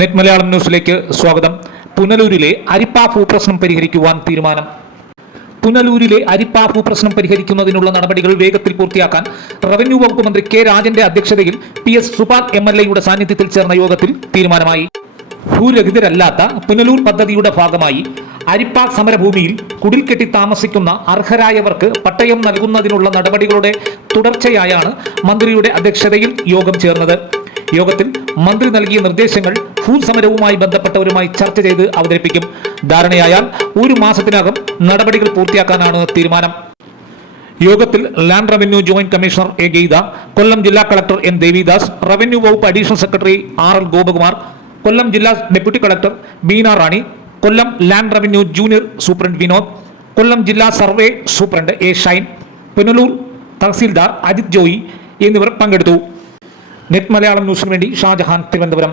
Net Malayalam ന്യൂസിലേക്ക് സ്വാഗതം. പുനലൂരിലെ അരിപ്പാ ഭൂപ്രശ്നം പരിഹരിക്കുവാൻ തീരുമാനം. പുനലൂരിലെ അരിപ്പാ ഭൂപ്രശ്നം പരിഹരിക്കുന്നതിനുള്ള നടപടികൾ വേഗത്തിൽ പൂർത്തിയാക്കാൻ റവന്യൂ വകുപ്പ് മന്ത്രി കെ രാജന്റെ അധ്യക്ഷതയിൽ P S Supal M L എയുടെ സാന്നിധ്യത്തിൽ ചേർന്ന യോഗത്തിൽ തീരുമാനമായി. ഭൂരഹിതരല്ലാത്ത പുനലൂർ പദ്ധതിയുടെ ഭാഗമായി അരിപ്പാ സമരഭൂമിയിൽ കുടിൽ കെട്ടി താമസിക്കുന്ന അർഹരായവർക്ക് പട്ടയം നൽകുന്നതിനുള്ള നടപടികളുടെ തുടർച്ചയായാണ് മന്ത്രിയുടെ അധ്യക്ഷതയിൽ യോഗം ചേർന്നത്. യോഗത്തിൽ മന്ത്രി നൽകിയ നിർദ്ദേശങ്ങൾ ഭൂസമരവുമായി ബന്ധപ്പെട്ടവരുമായി ചർച്ച ചെയ്ത് അവതരിപ്പിക്കും. ധാരണയായാൽ ഒരു മാസത്തിനകം നടപടികൾ പൂർത്തിയാക്കാനാണ് തീരുമാനം. യോഗത്തിൽ land revenue joint commissioner A Geetha Kollam ജില്ലാ കളക്ടർ എൻ ദേവിദാസ് റവന്യൂ വകുപ്പ് additional secretary R L Gopakumar Kollam ജില്ലാ deputy collector Beena Rani Kollam land revenue junior superintendent Vinod Kollam ജില്ലാ survey superintendent A Shine Punalur tahsildar Ajith Joy എന്നിവർ പങ്കെടുത്തു. Net Malayalam ന്യൂസിന് വേണ്ടി ഷാജഹാൻ തിരുവനന്തപുരം.